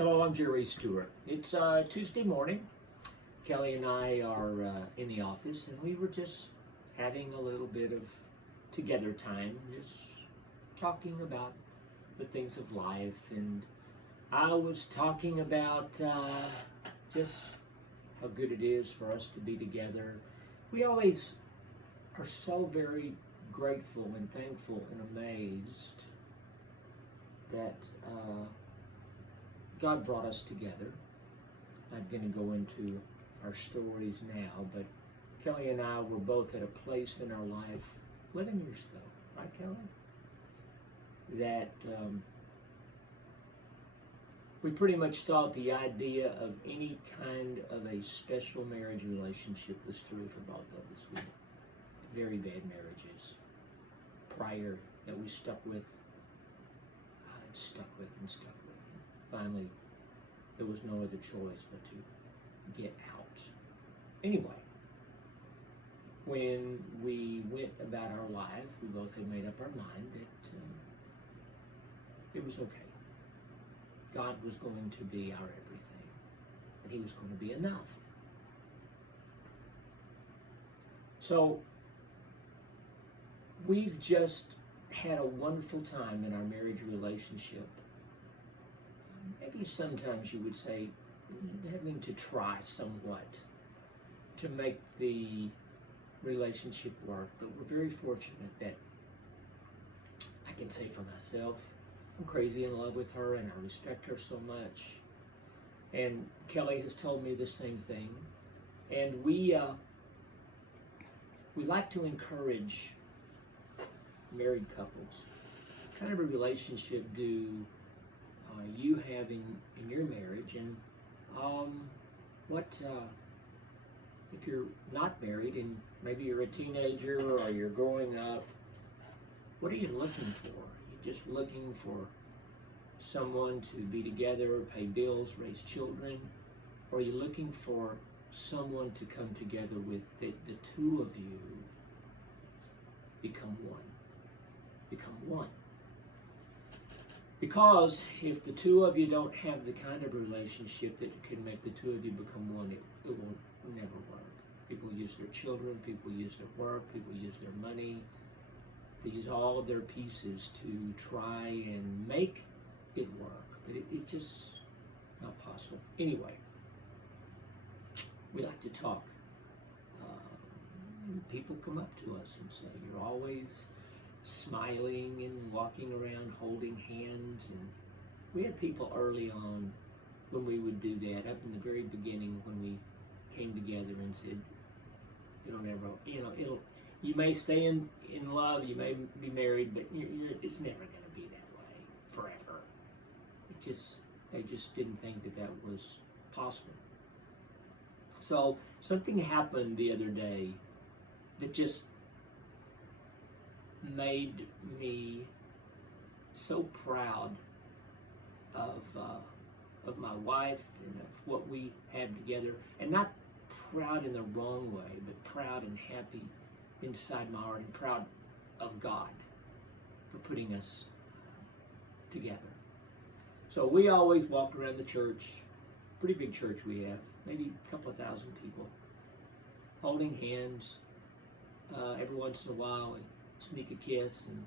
Hello, I'm Jerry Stewart. It's Tuesday morning. Kelly and I are in the office, and we were just having a little bit of together time, just talking about the things of life. And I was talking about just how good it is for us to be together. We always are so very grateful and thankful and amazed that God brought us together. I'm going to go into our stories now, but Kelly and I were both at a place in our life 11 years ago, right, Kelly? That we pretty much thought the idea of any kind of a special marriage relationship was through for both of us. We had very bad marriages prior that we stuck with, and stuck with. Finally, there was no other choice but to get out. Anyway, when we went about our lives, we both had made up our mind that it was okay. God was going to be our everything, and He was going to be enough. So, we've just had a wonderful time in our marriage relationship. Maybe sometimes you would say having to try somewhat to make the relationship work, but we're very fortunate that I can say for myself, I'm crazy in love with her and I respect her so much. And Kelly has told me the same thing. And we like to encourage married couples. What kind of a relationship do you have in your marriage, and what if you're not married and maybe you're a teenager or you're growing up, what are you looking for? You're just looking for someone to be together, pay bills, raise children, or are you looking for someone to come together with that the two of you become one? Because if the two of you don't have the kind of relationship that can make the two of you become one, it will never work. People use their children, people use their work, people use their money. They use all of their pieces to try and make it work, but it's just not possible. Anyway, we like to talk. People come up to us and say, "You're always smiling and walking around holding hands." And we had people early on when we would do that, up in the very beginning when we came together and said, you may stay in love, you may be married, but it's never going to be that way forever. They just didn't think that was possible. So something happened the other day that just made me so proud of my wife and of what we had together, and not proud in the wrong way, but proud and happy inside my heart, and proud of God for putting us together. So we always walk around the church, pretty big church we have, maybe a couple of thousand people, holding hands. Every once in a while we sneak a kiss, and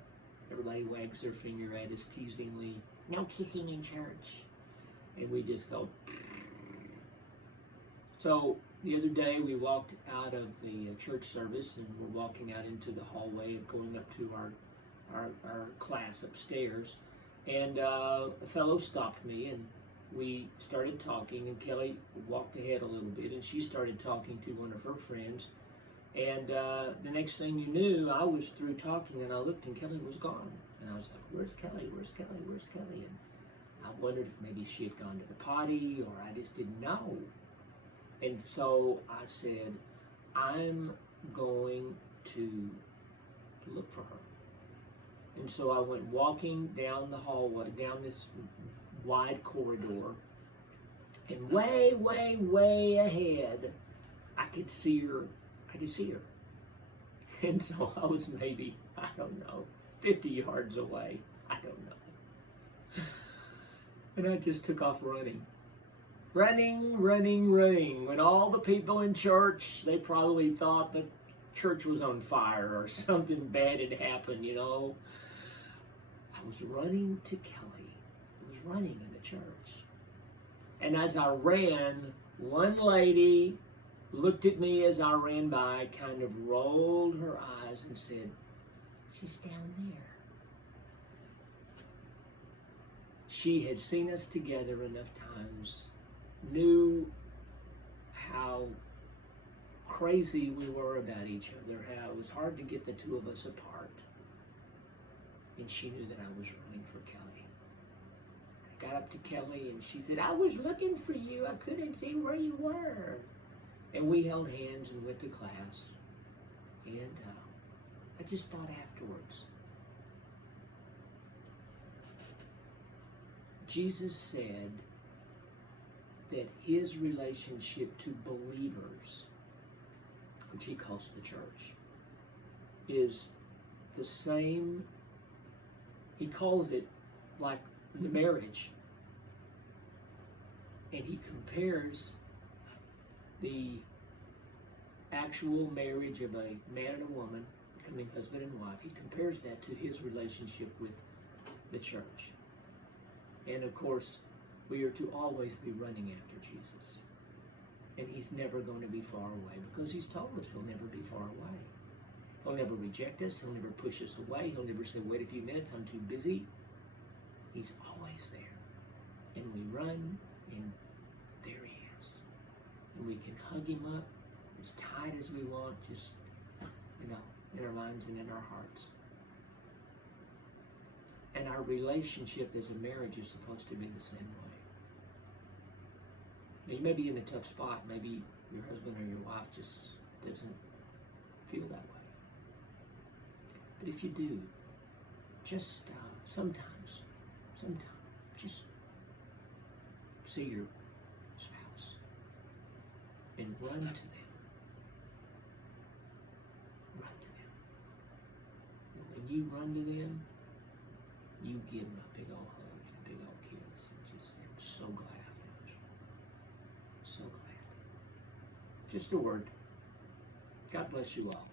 everybody wags their finger at us teasingly, "No kissing in church." And we just go. So the other day we walked out of the church service, and we're walking out into the hallway and going up to our class upstairs, and a fellow stopped me, and we started talking, and Kelly walked ahead a little bit, and she started talking to one of her friends. And the next thing you knew, I was through talking, and I looked, and Kelly was gone. And I was like, "Where's Kelly? Where's Kelly? Where's Kelly?" And I wondered if maybe she had gone to the potty, or I just didn't know. And so I said, "I'm going to look for her." And so I went walking down the hallway, down this wide corridor, and way, way, way ahead, I could see her. And so I was maybe, 50 yards away. I don't know. And I just took off running. Running, running, running. When all the people in church, they probably thought the church was on fire or something bad had happened, you know. I was running to Kelly. I was running in the church. And as I ran, one lady looked at me as I ran by, kind of rolled her eyes and said, "She's down there." She had seen us together enough times, knew how crazy we were about each other, how it was hard to get the two of us apart. And she knew that I was running for Kelly. I got up to Kelly and she said, "I was looking for you. I couldn't see where you were." And we held hands and went to class. And I just thought afterwards, Jesus said that his relationship to believers, which he calls the church, is the same. He calls it like the marriage. And he compares the actual marriage of a man and a woman becoming husband and wife. He compares that to his relationship with the church. And of course, we are to always be running after Jesus. And he's never going to be far away because he's told us he'll never be far away. He'll never reject us. He'll never push us away. He'll never say, "Wait a few minutes, I'm too busy." He's always there. And we run, and there he is. And we can hug him up as tight as we want, just, in our minds and in our hearts. And our relationship as a marriage is supposed to be the same way. Now, you may be in a tough spot. Maybe your husband or your wife just doesn't feel that way. But if you do, just sometimes, just see your spouse and run to them. Run to them. And when you run to them, you give them a big old hug and a big old kiss and just, "I'm so glad I found you. So glad." Just a word. God bless you all.